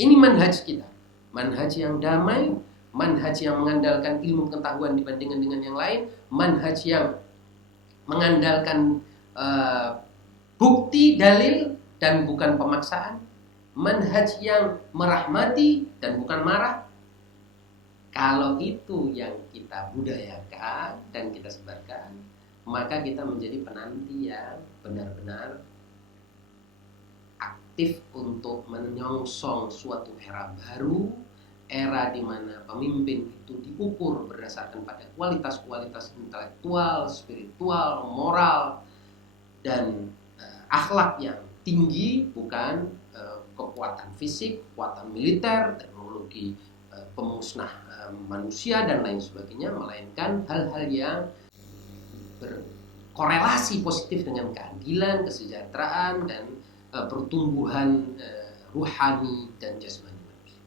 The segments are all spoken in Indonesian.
Ini manhaj kita, manhaj yang damai, manhaj yang mengandalkan ilmu pengetahuan dibandingkan dengan yang lain, manhaj yang mengandalkan bukti, dalil, dan bukan pemaksaan, manhaj yang merahmati dan bukan marah. Kalau itu yang kita budayakan dan kita sebarkan, maka kita menjadi penanti yang benar-benar aktif untuk menyongsong suatu era baru, era di mana pemimpin itu diukur berdasarkan pada kualitas-kualitas intelektual, spiritual, moral, dan akhlak yang tinggi, bukan kekuatan fisik, kekuatan militer, teknologi pemusnah manusia dan lain sebagainya, melainkan hal-hal yang berkorelasi positif dengan keadilan, kesejahteraan, dan pertumbuhan ruhani dan jasmani manusia.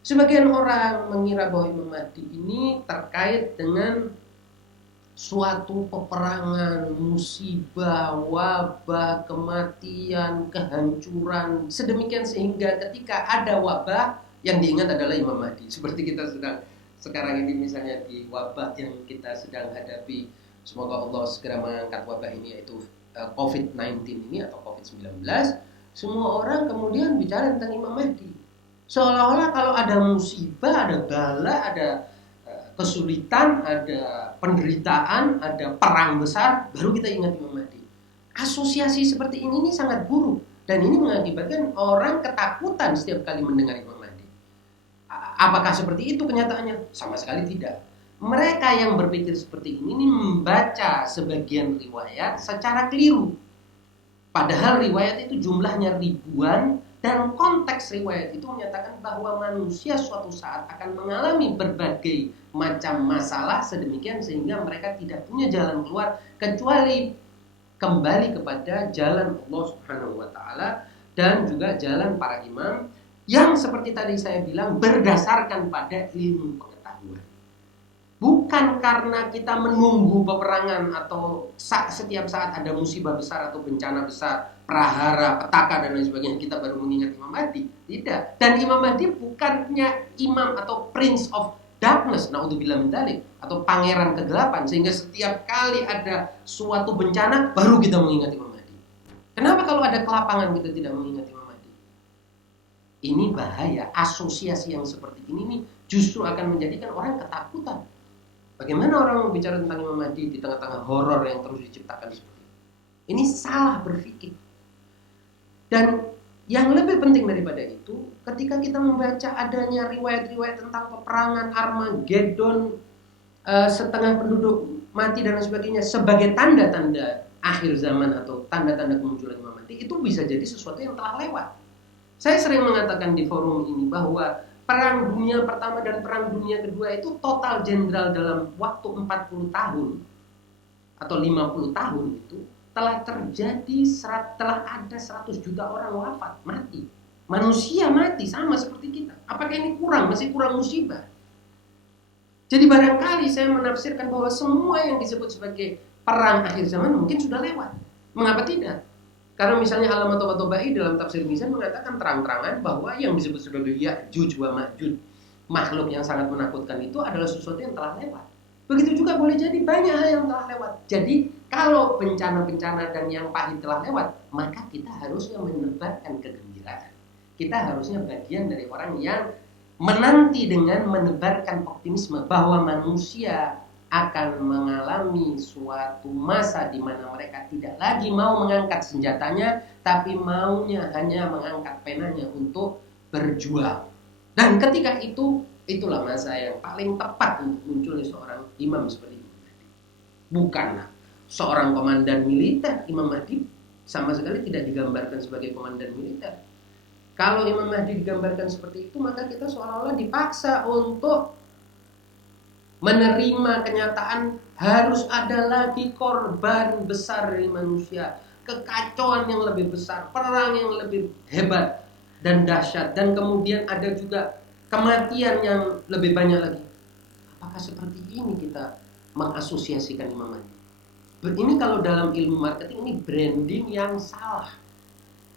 Sebagian orang mengira bahwa Imam Mahdi ini terkait dengan suatu peperangan, musibah, wabah, kematian, kehancuran, sedemikian sehingga ketika ada wabah yang diingat adalah Imam Mahdi. Seperti kita sedang sekarang ini misalnya di wabah yang kita sedang hadapi, semoga Allah segera mengangkat wabah ini, yaitu COVID-19 ini atau COVID-19. Semua orang kemudian bicara tentang Imam Mahdi, seolah-olah kalau ada musibah, ada bala, ada kesulitan, ada penderitaan, ada perang besar, baru kita ingat Imam Mahdi. Asosiasi seperti ini sangat buruk, dan ini mengakibatkan orang ketakutan setiap kali mendengar Imam Mahdi. Apakah seperti itu kenyataannya? Sama sekali tidak. Mereka yang berpikir seperti ini membaca sebagian riwayat secara keliru. Padahal riwayat itu jumlahnya ribuan, dan konteks riwayat itu menyatakan bahwa manusia suatu saat akan mengalami berbagai macam masalah sedemikian sehingga mereka tidak punya jalan keluar kecuali kembali kepada jalan Allah Subhanahu wa taala dan juga jalan para imam yang seperti tadi saya bilang berdasarkan pada ilmu pengetahuan. Bukan karena kita menunggu peperangan atau setiap saat ada musibah besar atau bencana besar, prahara, petaka dan lain sebagainya kita baru mengingat Imam Mahdi. Tidak. Dan Imam Mahdi bukannya imam atau prince of darkness, naudzubillah min dzalik, atau pangeran kegelapan sehingga setiap kali ada suatu bencana baru kita mengingat Imam Mahdi. Kenapa kalau ada kelapangan kita tidak mengingat Imam Mahdi? Ini bahaya. Asosiasi yang seperti ini nih justru akan menjadikan orang ketakutan. Bagaimana orang mau bicara tentang Imam Mahdi di tengah-tengah horor yang terus diciptakan seperti ini? Ini salah berpikir. Dan yang lebih penting daripada itu, ketika kita membaca adanya riwayat-riwayat tentang peperangan Armageddon, setengah penduduk mati dan lain sebagainya sebagai tanda-tanda akhir zaman atau tanda-tanda kemunculan Imam Mahdi, itu bisa jadi sesuatu yang telah lewat. Saya sering mengatakan di forum ini bahwa Perang Dunia Pertama dan Perang Dunia Kedua itu total jenderal dalam waktu 40 tahun atau 50 tahun itu telah terjadi, telah ada 100 juta orang wafat, mati. Manusia mati sama seperti kita. Apakah ini kurang? Masih kurang musibah? Jadi barangkali saya menafsirkan bahwa semua yang disebut sebagai perang akhir zaman mungkin sudah lewat. Mengapa tidak? Karena misalnya Allamah Tabatabai dalam tafsir Mizan mengatakan terang-terangan bahwa yang disebut sebagai Ya'juj wa Ma'juj, makhluk yang sangat menakutkan itu adalah sesuatu yang telah lewat. Begitu juga boleh jadi banyak hal yang telah lewat. Jadi kalau bencana-bencana dan yang pahit telah lewat, maka kita harusnya menebarkan kegembiraan. Kita harusnya bagian dari orang yang menanti dengan menebarkan optimisme bahwa manusia akan mengalami suatu masa di mana mereka tidak lagi mau mengangkat senjatanya, tapi maunya hanya mengangkat penanya untuk berjuang. Dan ketika itu, itulah masa yang paling tepat untuk munculnya seorang imam seperti Imam Mahdi. Bukanlah seorang komandan militer. Imam Mahdi sama sekali tidak digambarkan sebagai komandan militer. Kalau Imam Mahdi digambarkan seperti itu, maka kita seolah-olah dipaksa untuk menerima kenyataan Harus ada lagi korban besar dari manusia, kekacauan yang lebih besar, perang yang lebih hebat dan dahsyat, dan kemudian ada juga kematian yang lebih banyak lagi. Apakah seperti ini kita mengasosiasikan Imam Mahdi? Ini kalau dalam ilmu marketing ini branding yang salah.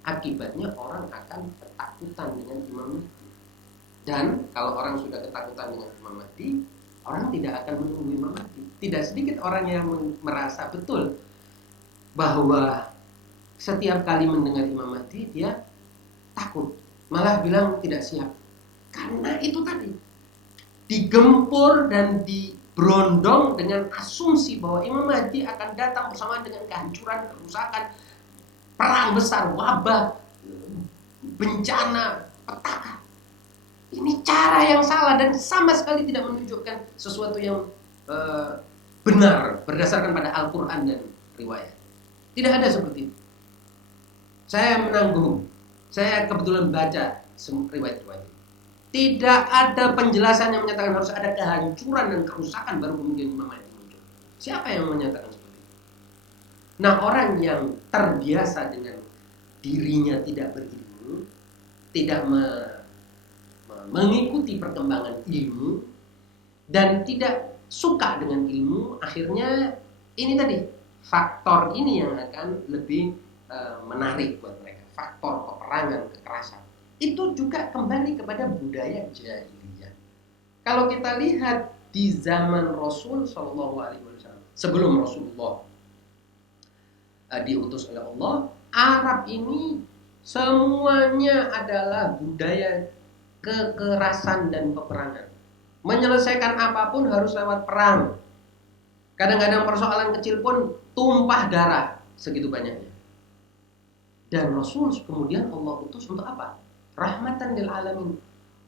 Akibatnya orang akan ketakutan dengan Imam Mahdi. Dan kalau orang sudah ketakutan dengan Imam Mahdi, orang tidak akan menunggu Imam Mahdi. Tidak sedikit orang yang merasa betul bahwa setiap kali mendengar Imam Mahdi dia takut, malah bilang tidak siap. Karena itu tadi, digempur dan diberondong dengan asumsi bahwa Imam Mahdi akan datang bersamaan dengan kehancuran, kerusakan, perang besar, wabah, bencana, petaka. Ini cara yang salah dan sama sekali tidak menunjukkan sesuatu yang benar berdasarkan pada Al-Quran dan riwayat. Tidak ada seperti itu. Saya menanggung, saya kebetulan baca riwayat-riwayat itu. Tidak ada penjelasan yang menyatakan harus ada kehancuran dan kerusakan baru kemudian Imam Mahdi muncul. Siapa yang menyatakan seperti itu? Nah, orang yang terbiasa dengan dirinya tidak berilmu, tidak mengikuti perkembangan ilmu, dan tidak suka dengan ilmu, akhirnya ini tadi, faktor ini yang akan lebih menarik buat mereka. Faktor peperangan, kekerasan. Itu juga kembali kepada budaya jahiliyah. Kalau kita lihat di zaman Rasul Shallallahu Alaihi Wasallam, sebelum Rasulullah diutus oleh Allah, Arab ini semuanya adalah budaya kekerasan dan peperangan. Menyelesaikan apapun harus lewat perang. Kadang-kadang persoalan kecil pun tumpah darah segitu banyaknya. Dan Rasul kemudian Allah utus untuk apa? Rahmatan lil alamin.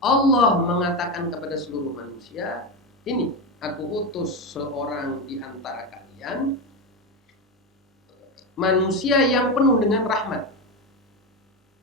Allah mengatakan kepada seluruh manusia, ini aku utus seorang di antara kalian, manusia yang penuh dengan rahmat,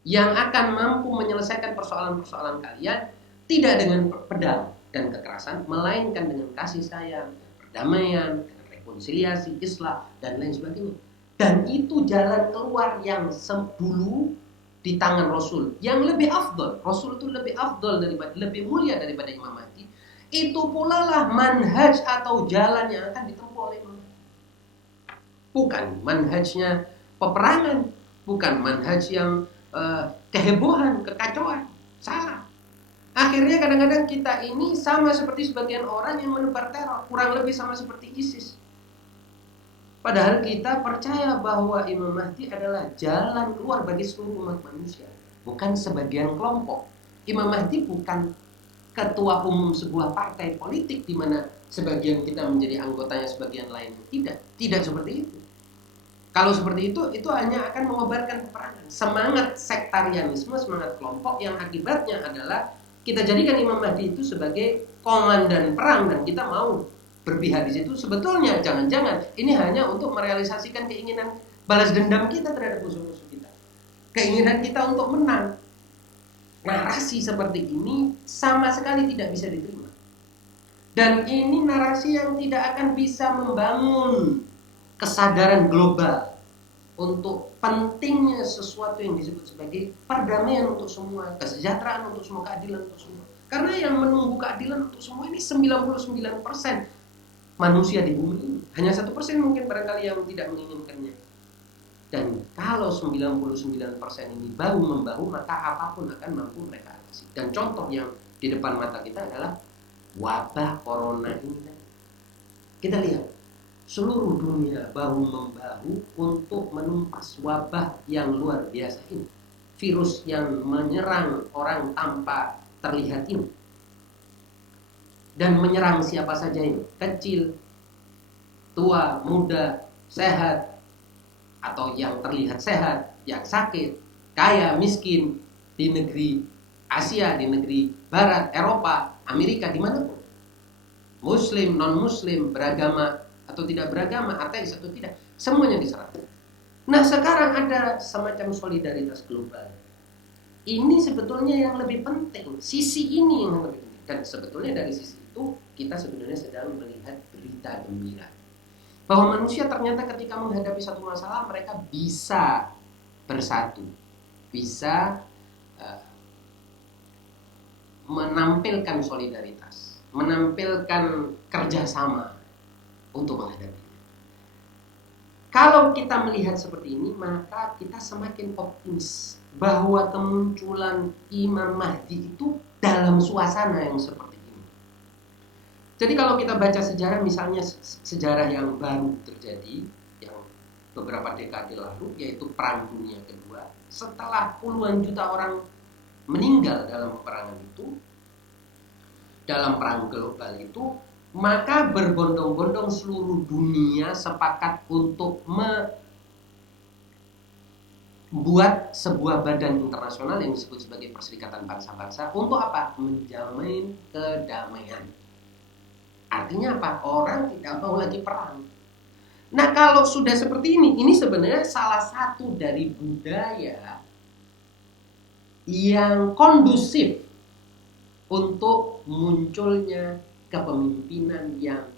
yang akan mampu menyelesaikan persoalan-persoalan kalian tidak dengan pedang dan kekerasan, melainkan dengan kasih sayang, perdamaian, rekonsiliasi, islah, dan lain sebagainya. Dan itu jalan keluar yang dulu di tangan Rasul, yang lebih afdol. Rasul itu lebih afdol daripada, lebih mulia daripada Imam Mahdi. Itu pula lah manhaj atau jalan yang akan ditempuh oleh Imam Mahdi. Bukan manhajnya peperangan, bukan manhaj yang kehebohan, kekacauan. Salah. Akhirnya kadang-kadang kita ini sama seperti sebagian orang yang menebar teror, kurang lebih sama seperti ISIS. Padahal kita percaya bahwa Imam Mahdi adalah jalan keluar bagi seluruh umat manusia, bukan sebagian kelompok. Imam Mahdi bukan ketua umum sebuah partai politik di mana sebagian kita menjadi anggotanya, sebagian lain tidak. Tidak seperti itu. Kalau seperti itu hanya akan mengobarkan peperangan. Semangat sektarianisme, semangat kelompok yang akibatnya adalah kita jadikan Imam Mahdi itu sebagai komandan perang dan kita mau berpihak di situ. Sebetulnya jangan-jangan ini hanya untuk merealisasikan keinginan balas dendam kita terhadap musuh-musuh kita. Keinginan kita untuk menang. Narasi seperti ini sama sekali tidak bisa diterima. Dan ini narasi yang tidak akan bisa membangun kesadaran global untuk pentingnya sesuatu yang disebut sebagai perdamaian untuk semua, kesejahteraan untuk semua, keadilan untuk semua. Karena yang menunggu keadilan untuk semua ini 99% manusia di bumi ini. Hanya 1% mungkin barangkali yang tidak menginginkannya. Dan kalau 99% ini bahu-membahu, maka apapun akan mampu mereka atasi. Dan contoh yang di depan mata kita adalah wabah corona ini. Kita lihat seluruh dunia bahu-membahu untuk menumpas wabah yang luar biasa ini. Virus yang menyerang orang tanpa terlihat ini. Dan menyerang siapa saja ini. Kecil, tua, muda, sehat, atau yang terlihat sehat, yang sakit, kaya, miskin, di negeri Asia, di negeri Barat, Eropa, Amerika, dimanapun. Muslim, non-muslim, beragama atau tidak beragama, ateis atau tidak, semuanya diserang. Nah, sekarang ada semacam solidaritas global. Ini sebetulnya yang lebih penting, sisi ini yang lebih penting. Dan sebetulnya dari sisi itu kita sebenarnya sedang melihat berita gembira. Bahwa manusia ternyata ketika menghadapi satu masalah mereka bisa bersatu, bisa menampilkan solidaritas, menampilkan kerjasama untuk menghadapi. Kalau kita melihat seperti ini, maka kita semakin optimis bahwa kemunculan Imam Mahdi itu dalam suasana yang seperti ini. Jadi kalau kita baca sejarah, misalnya sejarah yang baru terjadi, yang beberapa dekade lalu, yaitu Perang Dunia Kedua, setelah puluhan juta orang meninggal dalam peperangan itu, dalam perang global itu, maka berbondong-bondong seluruh dunia sepakat untuk membuat sebuah badan internasional yang disebut sebagai Perserikatan Bangsa-Bangsa. Untuk apa? Menjamin kedamaian. Artinya apa? Orang tidak mau lagi perang. Nah, kalau sudah seperti ini sebenarnya salah satu dari budaya yang kondusif untuk munculnya kepemimpinan yang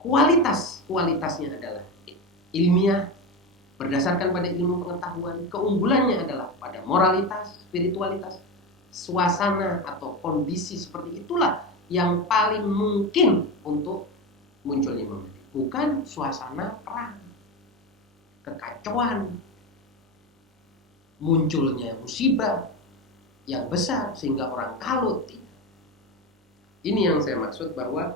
kualitasnya adalah ilmiah, berdasarkan pada ilmu pengetahuan, keunggulannya adalah pada moralitas, spiritualitas, suasana atau kondisi seperti itulah yang paling mungkin untuk munculnya Imam Mahdi. Bukan suasana perang, kekacauan, munculnya musibah yang besar sehingga orang kalut. Ini yang saya maksud bahwa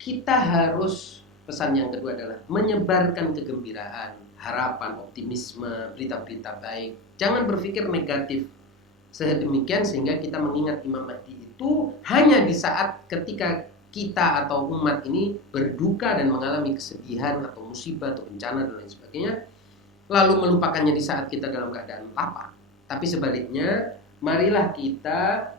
kita harus, pesan yang kedua adalah menyebarkan kegembiraan, harapan, optimisme, berita-berita baik. Jangan berpikir negatif sedemikian sehingga kita mengingat Imam Mahdi itu hanya di saat ketika kita atau umat ini berduka dan mengalami kesedihan atau musibah atau bencana dan lain sebagainya, lalu melupakannya di saat kita dalam keadaan lapar. Tapi sebaliknya, marilah kita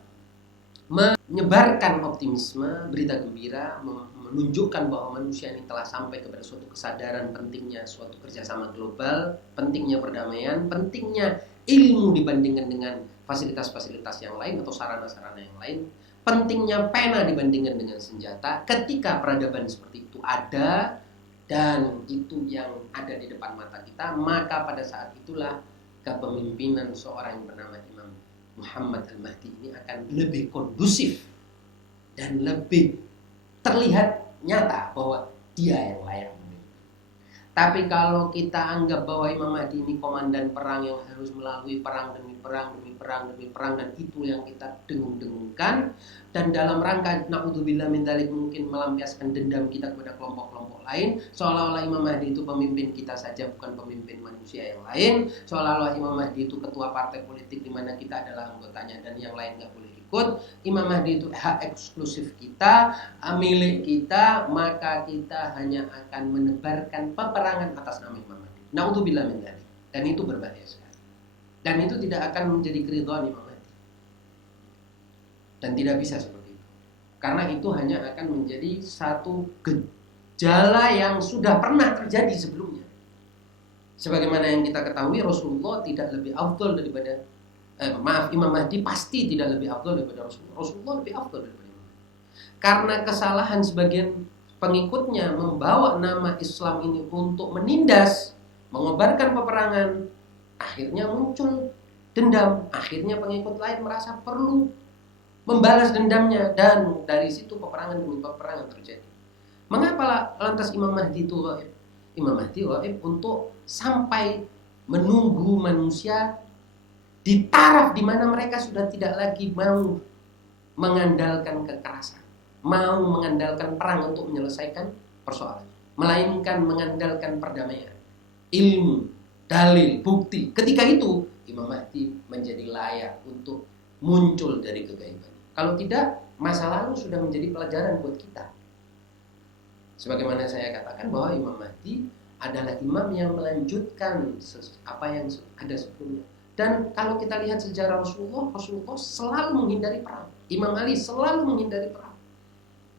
menyebarkan optimisme, berita gembira, menunjukkan bahwa manusia ini telah sampai kepada suatu kesadaran pentingnya suatu kerjasama global, pentingnya perdamaian, pentingnya ilmu dibandingkan dengan fasilitas-fasilitas yang lain atau sarana-sarana yang lain, pentingnya pena dibandingkan dengan senjata. Ketika peradaban seperti itu ada dan itu yang ada di depan mata kita, maka pada saat itulah kepemimpinan seorang yang bernama Imam Muhammad Al-Mahdi ini akan lebih kondusif dan lebih terlihat nyata bahwa dia yang layak memimpin. Tapi kalau kita anggap bahwa Imam Mahdi ini komandan perang yang harus melalui perang demi perang demi perang demi perang, dan itu yang kita dengung-dengungkan, dan dalam rangka na'udzubillah min dzalik mungkin melampiaskan dendam kita kepada kelompok-kelompok lain, seolah-olah Imam Mahdi itu pemimpin kita saja, bukan pemimpin manusia yang lain, seolah-olah Imam Mahdi itu ketua partai politik di mana kita adalah anggotanya dan yang lain nggak boleh ikut. Imam Mahdi itu hak eksklusif kita, milik kita, maka kita hanya akan menebarkan peperangan atas nama Imam Mahdi. Na'udzubillah min dzalik. Dan itu berbahaya sekali. Dan itu tidak akan menjadi keridhaan Imam Mahdi. Dan tidak bisa seperti itu. Karena itu hanya akan menjadi satu gejala yang sudah pernah terjadi sebelumnya. Sebagaimana yang kita ketahui, Rasulullah tidak lebih afdal daripada Imam Mahdi pasti tidak lebih afdal daripada Rasulullah. Rasulullah lebih afdal daripada Imam Mahdi. Karena kesalahan sebagian pengikutnya membawa nama Islam ini untuk menindas, mengobarkan peperangan, akhirnya muncul dendam. Akhirnya pengikut lain merasa perlu membalas dendamnya, dan dari situ peperangan demi peperangan terjadi. Mengapa lantas Imam Mahdi itu gaib? Imam Mahdi gaib untuk sampai menunggu manusia di taraf di mana mereka sudah tidak lagi mau mengandalkan kekerasan, mau mengandalkan perang untuk menyelesaikan persoalan, melainkan mengandalkan perdamaian, ilmu, dalil, bukti. Ketika itu Imam Mahdi menjadi layak untuk muncul dari kegaiban. Kalau tidak, masa lalu sudah menjadi pelajaran buat kita. Sebagaimana saya katakan bahwa Imam Mahdi adalah imam yang melanjutkan apa yang ada sebelumnya. Dan kalau kita lihat sejarah Rasulullah selalu menghindari perang. Imam Ali selalu menghindari perang.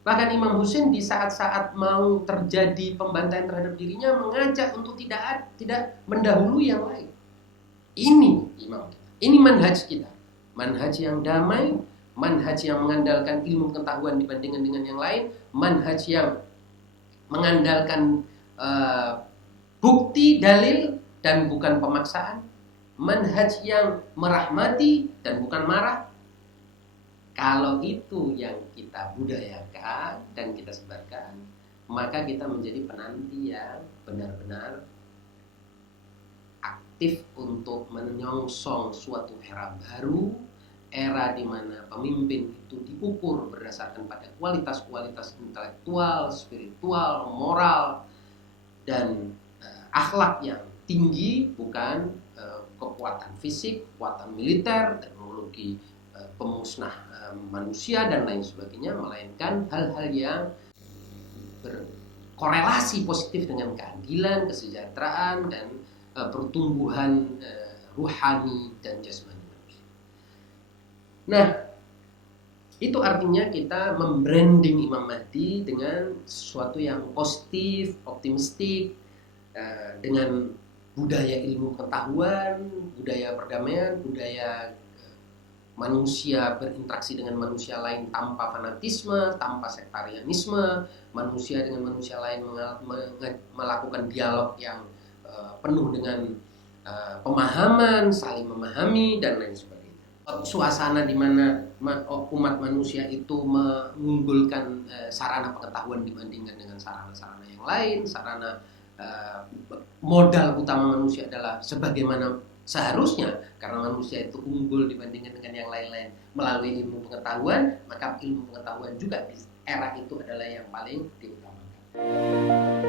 Bahkan Imam Husain di saat-saat mau terjadi pembantaian terhadap dirinya mengajak untuk tidak mendahului yang lain. Ini imam kita. Ini manhaj kita. Manhaj yang damai, manhaj yang mengandalkan ilmu pengetahuan dibandingkan dengan yang lain, manhaj yang mengandalkan bukti, dalil, dan bukan pemaksaan, manhaj yang merahmati dan bukan marah. Kalau itu yang kita budayakan dan kita sebarkan, maka kita menjadi penanti yang benar-benar aktif untuk menyongsong suatu era baru, era di mana pemimpin itu diukur berdasarkan pada kualitas-kualitas intelektual, spiritual, moral, dan akhlak yang tinggi, bukan kekuatan fisik, kekuatan militer, teknologi pemusnah manusia dan lain sebagainya, melainkan hal-hal yang berkorelasi positif dengan keadilan, kesejahteraan, dan pertumbuhan ruhani dan jasmani manusia. Nah, itu artinya kita membranding Imam Mahdi dengan sesuatu yang positif, optimistik, dengan budaya ilmu pengetahuan, budaya perdamaian, budaya manusia berinteraksi dengan manusia lain tanpa fanatisme, tanpa sektarianisme, manusia dengan manusia lain melakukan dialog yang penuh dengan pemahaman, saling memahami, dan lain sebagainya. Suasana di mana umat manusia itu mengunggulkan sarana pengetahuan dibandingkan dengan sarana-sarana yang lain, sarana modal utama manusia adalah sebagaimana seharusnya, karena manusia itu unggul dibandingkan dengan yang lain-lain melalui ilmu pengetahuan, maka ilmu pengetahuan juga di era itu adalah yang paling diutamakan.